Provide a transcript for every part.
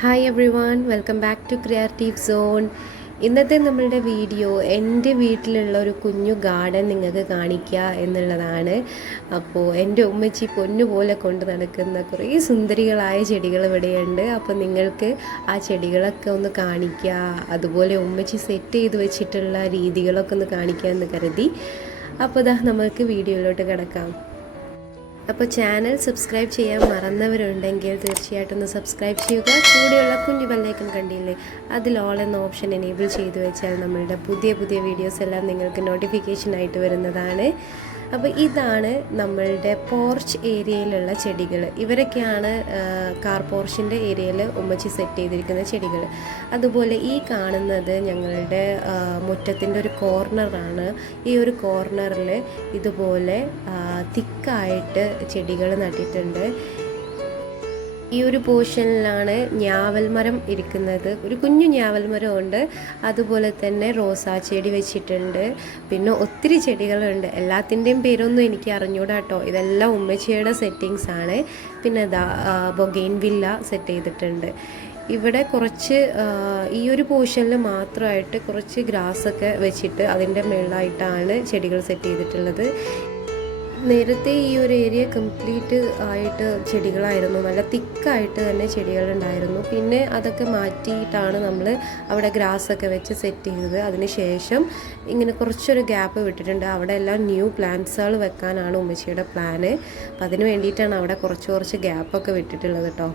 Hi everyone, welcome back to creative zone. ഇന്നത്തെ നമ്മളുടെ video എൻ്റെ വീട്ടിലുള്ള ഒരു കുഞ്ഞു ഗാർഡൻ നിങ്ങൾക്ക് കാണിക്കുക എന്നുള്ളതാണ്. അപ്പോൾ എൻ്റെ ഉമ്മച്ചി പൊന്നുപോലെ കൊണ്ട് നടക്കുന്ന കുറേ സുന്ദരികളായ ചെടികൾ ഇവിടെയുണ്ട്. അപ്പോൾ നിങ്ങൾക്ക് ആ ചെടികളൊക്കെ ഒന്ന് കാണിക്കുക, അതുപോലെ ഉമ്മച്ചി സെറ്റ് ചെയ്ത് വെച്ചിട്ടുള്ള രീതികളൊക്കെ ഒന്ന് കാണിക്കുക എന്ന് കരുതി. അപ്പോൾ ഇതാ നമുക്ക് വീഡിയോയിലോട്ട് കിടക്കാം. അപ്പോൾ ചാനൽ സബ്സ്ക്രൈബ് ചെയ്യാൻ മറന്നവരുണ്ടെങ്കിൽ തീർച്ചയായിട്ടും ഒന്ന് സബ്സ്ക്രൈബ് ചെയ്യുക. കൂടെയുള്ള കുഞ്ഞു ബെല്ലൈക്കൺ കണ്ടില്ലേ, അതിൽ ഓൾ എന്ന ഓപ്ഷൻ എനേബിൾ ചെയ്തു വെച്ചാൽ നമ്മളുടെ പുതിയ പുതിയ വീഡിയോസ് എല്ലാം നിങ്ങൾക്ക് നോട്ടിഫിക്കേഷൻ ആയിട്ട് വരുന്നതാണ്. അപ്പോൾ ഇതാണ് നമ്മളുടെ പോർച്ച് ഏരിയയിലുള്ള ചെടികൾ. ഇവരൊക്കെയാണ് കാർ പോർച്ചിൻ്റെ ഏരിയയിൽ ഉമ്മച്ചി സെറ്റ് ചെയ്തിരിക്കുന്ന ചെടികൾ. അതുപോലെ ഈ കാണുന്നത് ഞങ്ങളുടെ മുറ്റത്തിൻ്റെ ഒരു കോർണറാണ്. ഈ ഒരു കോർണറിൽ ഇതുപോലെ തിക്കായിട്ട് ചെടികൾ നട്ടിട്ടുണ്ട്. ഈ ഒരു പോർഷനിലാണ് ഞാവൽമരം ഇരിക്കുന്നത്. ഒരു കുഞ്ഞു ഞാവൽമരം ഉണ്ട്. അതുപോലെ തന്നെ റോസാ ചെടി വെച്ചിട്ടുണ്ട്. പിന്നെ ഒത്തിരി ചെടികളുണ്ട്. എല്ലാത്തിൻ്റെയും പേരൊന്നും എനിക്ക് അറിഞ്ഞൂടാ കേട്ടോ. ഇതെല്ലാം ഉമ്മച്ചിയുടെ സെറ്റിങ്സ് ആണ്. പിന്നെ ബൊഗെയിൻ വില്ല സെറ്റ് ചെയ്തിട്ടുണ്ട്. ഇവിടെ കുറച്ച് ഈ ഒരു പോർഷനിൽ മാത്രമായിട്ട് കുറച്ച് ഗ്രാസൊക്കെ വെച്ചിട്ട് അതിൻ്റെ മുകളിലായിട്ടാണ് ചെടികൾ സെറ്റ് ചെയ്തിട്ടുള്ളത്. നേരത്തെ ഈ ഒരു ഏരിയ കംപ്ലീറ്റ് ആയിട്ട് ചെടികളായിരുന്നു. നല്ല തിക്കായിട്ട് തന്നെ ചെടികളുണ്ടായിരുന്നു. പിന്നെ അതൊക്കെ മാറ്റിയിട്ടാണ് നമ്മൾ അവിടെ ഗ്രാസൊക്കെ വെച്ച് സെറ്റ് ചെയ്തത്. അതിനുശേഷം ഇങ്ങനെ കുറച്ചൊരു ഗ്യാപ്പ് വിട്ടിട്ടുണ്ട്. അവിടെ എല്ലാം ന്യൂ പ്ലാന്റ്സുകൾ വെക്കാനാണ് ഉമ്മച്ചിയുടെ പ്ലാന്. അപ്പം അതിന് വേണ്ടിയിട്ടാണ് അവിടെ കുറച്ച് ഗ്യാപ്പൊക്കെ വിട്ടിട്ടുള്ളത് കേട്ടോ.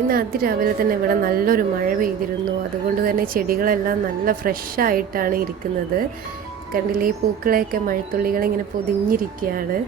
ഇന്ന് അതിരാവിലെ തന്നെ ഇവിടെ നല്ലൊരു മഴ പെയ്തിരുന്നു. അതുകൊണ്ട് തന്നെ ചെടികളെല്ലാം നല്ല ഫ്രഷായിട്ടാണ് ഇരിക്കുന്നത്. കണ്ടില്ലേ, ഈ പൂക്കളെയൊക്കെ മഴത്തുള്ളികളിങ്ങനെ പൊതിഞ്ഞിരിക്കുകയാണ്.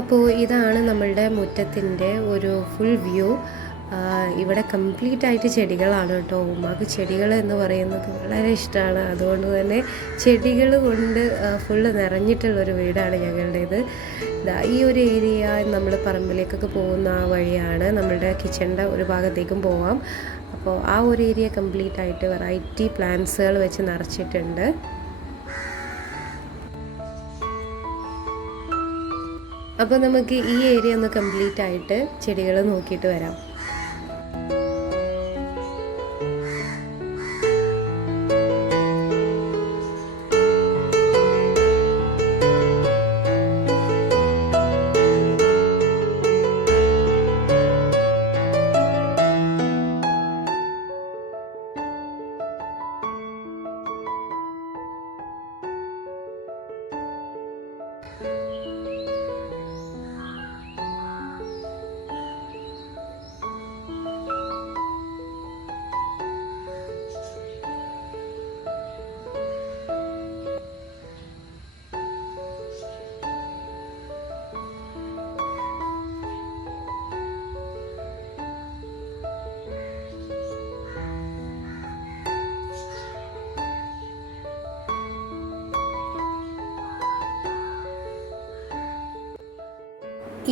അപ്പോൾ ഇതാണ് നമ്മളുടെ മുറ്റത്തിൻ്റെ ഒരു ഫുൾ വ്യൂ. ഇവിടെ കംപ്ലീറ്റ് ആയിട്ട് ചെടികളാണ് കേട്ടോ. ഉമ്മാക്ക് ചെടികൾ എന്ന് പറയുന്നത് വളരെ ഇഷ്ടമാണ്. അതുകൊണ്ട് തന്നെ ചെടികൾ കൊണ്ട് ഫുള്ള് നിറഞ്ഞിട്ടുള്ളൊരു വീടാണ് ഞങ്ങളുടേത്. ഈ ഒരു ഏരിയ നമ്മൾ പറമ്പിലേക്കൊക്കെ പോകുന്ന ആ വഴിയാണ്. നമ്മളുടെ കിച്ചണിൻ്റെ ഒരു ഭാഗത്തേക്കും പോവാം. അപ്പോൾ ആ ഒരു ഏരിയ കംപ്ലീറ്റ് ആയിട്ട് വെറൈറ്റി പ്ലാന്റ്സുകൾ വെച്ച് നിറച്ചിട്ടുണ്ട്. അപ്പോൾ നമുക്ക് ഈ ഏരിയ ഒന്ന് കംപ്ലീറ്റ് ആയിട്ട് ചെടികൾ നോക്കിയിട്ട് വരാം.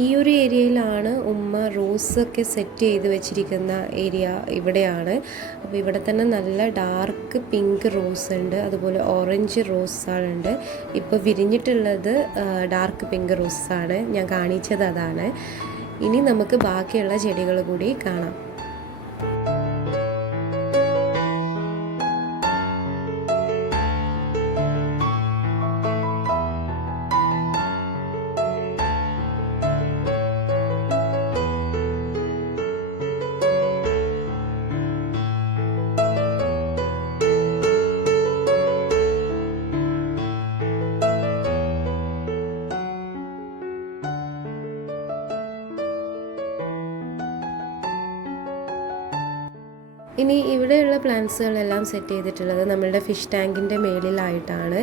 ഈ ഒരു ഏരിയയിലാണ് ഉമ്മ റോസൊക്കെ സെറ്റ് ചെയ്ത് വെച്ചിരിക്കുന്ന ഏരിയ ഇവിടെയാണ്. അപ്പോൾ ഇവിടെ തന്നെ നല്ല ഡാർക്ക് പിങ്ക് റോസ് ഉണ്ട്, അതുപോലെ ഓറഞ്ച് റോസാണ്. ഇപ്പോൾ വിരിഞ്ഞിട്ടുള്ളത് ഡാർക്ക് പിങ്ക് റോസാണ്. ഞാൻ കാണിച്ചത് അതാണ്. ഇനി നമുക്ക് ബാക്കിയുള്ള ചെടികൾ കൂടി കാണാം. ഇനി ഇവിടെയുള്ള പ്ലാന്റ്സുകളെല്ലാം സെറ്റ് ചെയ്തിട്ടുള്ളത് നമ്മളുടെ ഫിഷ് ടാങ്കിൻ്റെ മേളിലായിട്ടാണ്.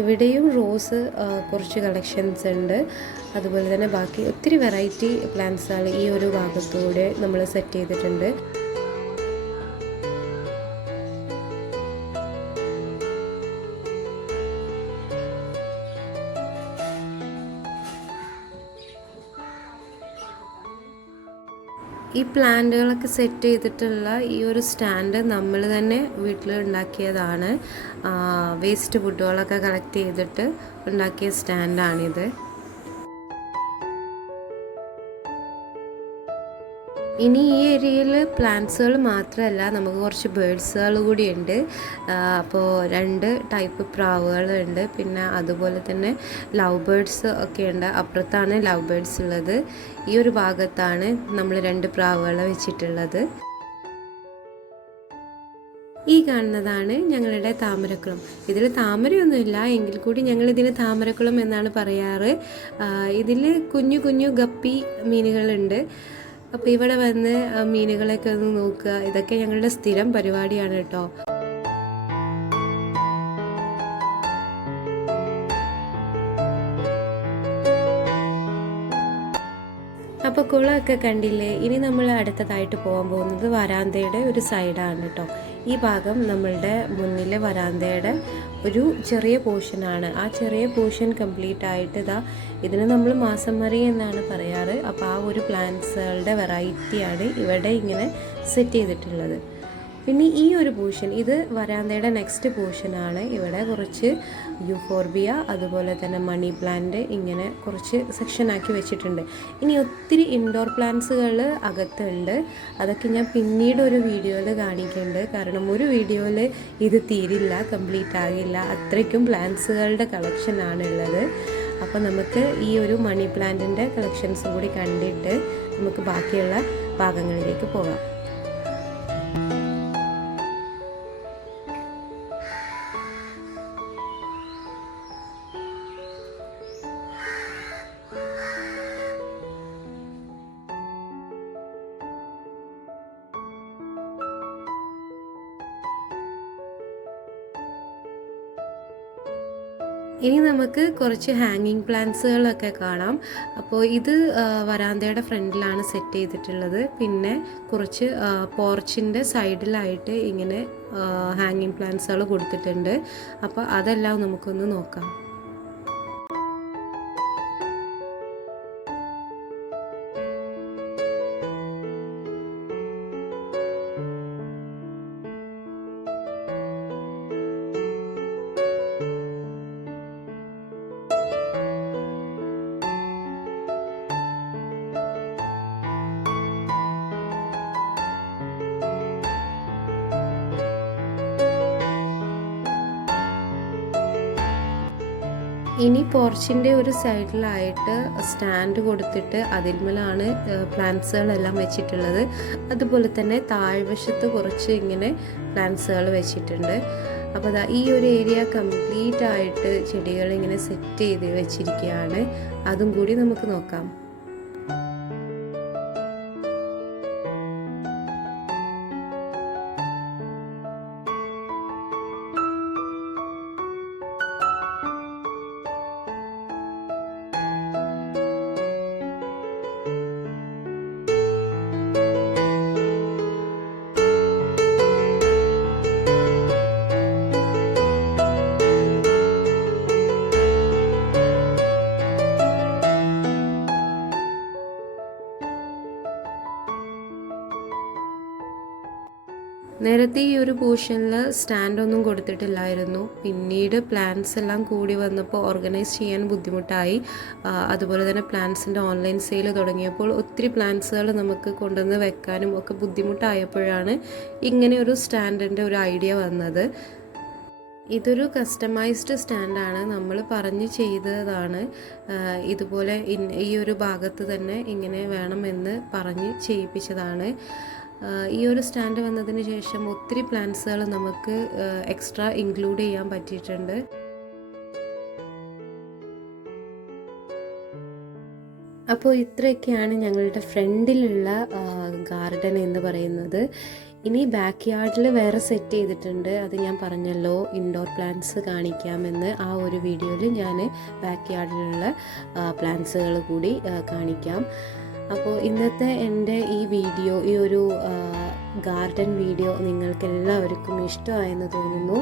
ഇവിടെയും റോസ് കുറച്ച് കളക്ഷൻസ് ഉണ്ട്. അതുപോലെ തന്നെ ബാക്കി ഒത്തിരി വെറൈറ്റി പ്ലാന്റ്സുകൾ ഈ ഒരു ഭാഗത്തൂടെ നമ്മൾ സെറ്റ് ചെയ്തിട്ടുണ്ട്. ഈ പ്ലാന്റുകളൊക്കെ സെറ്റ് ചെയ്തിട്ടുള്ള ഈ ഒരു സ്റ്റാൻഡ് നമ്മൾ തന്നെ വീട്ടിൽ ഉണ്ടാക്കിയതാണ്. വേസ്റ്റ് ഫുഡുകളൊക്കെ കളക്ട് ചെയ്തിട്ട് ഉണ്ടാക്കിയ സ്റ്റാൻഡാണിത്. ഇനി ഈ ഏരിയയിൽ പ്ലാന്റ്സുകൾ മാത്രമല്ല, നമുക്ക് കുറച്ച് ബേഡ്സുകൾ കൂടിയുണ്ട്. അപ്പോൾ 2 ടൈപ്പ് പ്രാവുകളുണ്ട്. പിന്നെ അതുപോലെ തന്നെ ലവ് ബേഡ്സ് ഒക്കെ ഉണ്ട്. അപ്പുറത്താണ് ലവ് ബേഡ്സ് ഉള്ളത്. ഈ ഒരു ഭാഗത്താണ് നമ്മൾ 2 പ്രാവുകളെ വെച്ചിട്ടുള്ളത്. ഈ കാണുന്നതാണ് ഞങ്ങളുടെ താമരക്കുളം. ഇതിൽ താമരയൊന്നുമില്ല എങ്കിൽ കൂടി ഞങ്ങൾ ഇതിന് താമരക്കുളം എന്നാണ് പറയാറ്. ഇതിൽ കുഞ്ഞു കുഞ്ഞു ഗപ്പി മീനുകളുണ്ട്. അപ്പോൾ ഇവിടെ വന്ന് മീനുകളൊക്കെ ഒന്ന് നോക്കുക, ഇതൊക്കെ ഞങ്ങളുടെ സ്ഥിരം പരിപാടിയാണ് കേട്ടോ. അപ്പോൾ കുളമൊക്കെ കണ്ടില്ലേ. ഇനി നമ്മൾ അടുത്തതായിട്ട് പോകാൻ പോകുന്നത് വരാന്തയുടെ ഒരു സൈഡാണ് കേട്ടോ. ഈ ഭാഗം നമ്മളുടെ മുന്നിലെ വരാന്തയുടെ ഒരു ചെറിയ പോർഷനാണ്. ആ ചെറിയ പോർഷൻ കംപ്ലീറ്റ് ആയിട്ട് ഇതിന് നമ്മൾ മാസമറി എന്നാണ് പറയാറ്. അപ്പോൾ ആ ഒരു പ്ലാന്റ്സുകളുടെ വെറൈറ്റിയാണ് ഇവിടെ ഇങ്ങനെ സെറ്റ് ചെയ്തിട്ടുള്ളത്. പിന്നെ ഈ ഒരു പോർഷൻ, ഇത് വരാന്തയുടെ നെക്സ്റ്റ് പോർഷനാണ്. ഇവിടെ കുറച്ച് യൂഫോർബിയ, അതുപോലെ തന്നെ മണി പ്ലാന്റ്, ഇങ്ങനെ കുറച്ച് സെക്ഷനാക്കി വെച്ചിട്ടുണ്ട്. ഇനി ഒത്തിരി ഇൻഡോർ പ്ലാന്റ്സുകൾ അകത്തുണ്ട്. അതൊക്കെ ഞാൻ പിന്നീട് ഒരു വീഡിയോയിൽ കാണിക്കുന്നുണ്ട്. കാരണം ഒരു വീഡിയോയിൽ ഇത് തീരില്ല, കംപ്ലീറ്റ് ആകില്ല. അത്രയ്ക്കും പ്ലാന്റ്സുകളുടെ കളക്ഷനാണ് ഉള്ളത്. അപ്പോൾ നമുക്ക് ഈ ഒരു മണി പ്ലാന്റിൻ്റെ കളക്ഷൻസും കൂടി കണ്ടിട്ട് നമുക്ക് ബാക്കിയുള്ള ഭാഗങ്ങളിലേക്ക് പോകാം. ഇനി നമുക്ക് കുറച്ച് ഹാങ്ങിങ് പ്ലാന്റ്സുകളൊക്കെ കാണാം. അപ്പോൾ ഇത് വരാന്തയുടെ ഫ്രണ്ടിലാണ് സെറ്റ് ചെയ്തിട്ടുള്ളത്. പിന്നെ കുറച്ച് പോർച്ചിൻ്റെ സൈഡിലായിട്ട് ഇങ്ങനെ ഹാങ്ങിങ് പ്ലാന്റ്സുകൾ കൊടുത്തിട്ടുണ്ട്. അപ്പോൾ അതെല്ലാം നമുക്കൊന്ന് നോക്കാം. ഇനി പോർച്ചിൻ്റെ ഒരു സൈഡിലായിട്ട് സ്റ്റാൻഡ് കൊടുത്തിട്ട് അതിന്മേലാണ് പ്ലാന്റ്സുകളെല്ലാം വെച്ചിട്ടുള്ളത്. അതുപോലെ തന്നെ താഴ്വശത്ത് കുറച്ച് ഇങ്ങനെ പ്ലാന്റ്സുകൾ വെച്ചിട്ടുണ്ട്. അപ്പോൾ ഈ ഒരു ഏരിയ കംപ്ലീറ്റ് ആയിട്ട് ചെടികൾ ഇങ്ങനെ സെറ്റ് ചെയ്ത് വെച്ചിരിക്കുകയാണ്. അതും കൂടി നമുക്ക് നോക്കാം. നേരത്തെ ഈ ഒരു പോർഷനിൽ സ്റ്റാൻഡൊന്നും കൊടുത്തിട്ടില്ലായിരുന്നു. പിന്നീട് പ്ലാന്റ്സ് എല്ലാം കൂടി വന്നപ്പോൾ ഓർഗനൈസ് ചെയ്യാൻ ബുദ്ധിമുട്ടായി. അതുപോലെ തന്നെ പ്ലാന്റ്സിൻ്റെ ഓൺലൈൻ സെയിൽ തുടങ്ങിയപ്പോൾ ഒത്തിരി പ്ലാന്റ്സുകൾ നമുക്ക് കൊണ്ടുവന്ന് വെക്കാനും ഒക്കെ ബുദ്ധിമുട്ടായപ്പോഴാണ് ഇങ്ങനെ ഒരു സ്റ്റാൻഡിൻ്റെ ഒരു ഐഡിയ വന്നത്. ഇതൊരു കസ്റ്റമൈസ്ഡ് സ്റ്റാൻഡാണ്, നമ്മൾ പറഞ്ഞ് ചെയ്തതാണ്. ഇതുപോലെ ഈ ഒരു ഭാഗത്ത് തന്നെ ഇങ്ങനെ വേണമെന്ന് പറഞ്ഞ് ചെയ്യിപ്പിച്ചതാണ്. ഈ ഒരു സ്റ്റാൻഡ് വന്നതിന് ശേഷം ഒത്തിരി പ്ലാന്റ്സുകൾ നമുക്ക് എക്സ്ട്രാ ഇൻക്ലൂഡ് ചെയ്യാൻ പറ്റിയിട്ടുണ്ട്. അപ്പോൾ ഇത്രയൊക്കെയാണ് ഞങ്ങളുടെ ഫ്രണ്ടിലുള്ള ഗാർഡൻ എന്ന് പറയുന്നത്. ഇനി ബാക്ക് യാർഡിൽ വേറെ സെറ്റ് ചെയ്തിട്ടുണ്ട്. അത് ഞാൻ പറഞ്ഞല്ലോ ഇൻഡോർ പ്ലാന്റ്സ് കാണിക്കാമെന്ന്. ആ ഒരു വീഡിയോയിൽ ഞാൻ ബാക്ക് യാർഡിലുള്ള പ്ലാന്റ്സുകൾ കൂടി കാണിക്കാം. അപ്പോൾ ഇന്നത്തെ എൻ്റെ ഈ വീഡിയോ, ഈ ഒരു ഗാർഡൻ വീഡിയോ നിങ്ങൾക്ക് എല്ലാവർക്കും ഇഷ്ടമായെന്ന് തോന്നുന്നു.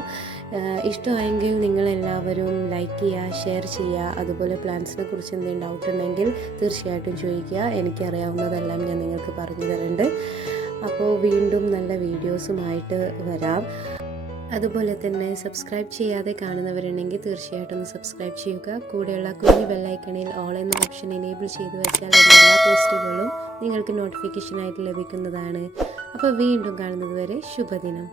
ഇഷ്ടമായെങ്കിൽ നിങ്ങളെല്ലാവരും ലൈക്ക് ചെയ്യുക, ഷെയർ ചെയ്യുക. അതുപോലെ പ്ലാന്റ്സിനെ കുറിച്ച് എന്തെങ്കിലും ഡൗട്ട് ഉണ്ടെങ്കിൽ തീർച്ചയായിട്ടും ചോദിക്കുക. എനിക്കറിയാവുന്നതെല്ലാം ഞാൻ നിങ്ങൾക്ക് പറഞ്ഞു തരുന്നുണ്ട്. അപ്പോൾ വീണ്ടും നല്ല വീഡിയോസുമായിട്ട് വരാം. അതുപോലെ തന്നെ സബ്സ്ക്രൈബ് ചെയ്യാതെ കാണുന്നവരുണ്ടെങ്കിൽ തീർച്ചയായിട്ടും ഒന്ന് സബ്സ്ക്രൈബ് ചെയ്യുക. കൂടെയുള്ള കുഞ്ഞു ബെല്ലൈക്കണിൽ ഓൾ എന്ന ഓപ്ഷൻ എനേബിൾ ചെയ്ത് വെച്ചാൽ എല്ലാ പോസ്റ്റുകളും നിങ്ങൾക്ക് നോട്ടിഫിക്കേഷനായിട്ട് ലഭിക്കുന്നതാണ്. അപ്പോൾ വീണ്ടും കാണുന്നത് വരെ ശുഭദിനം.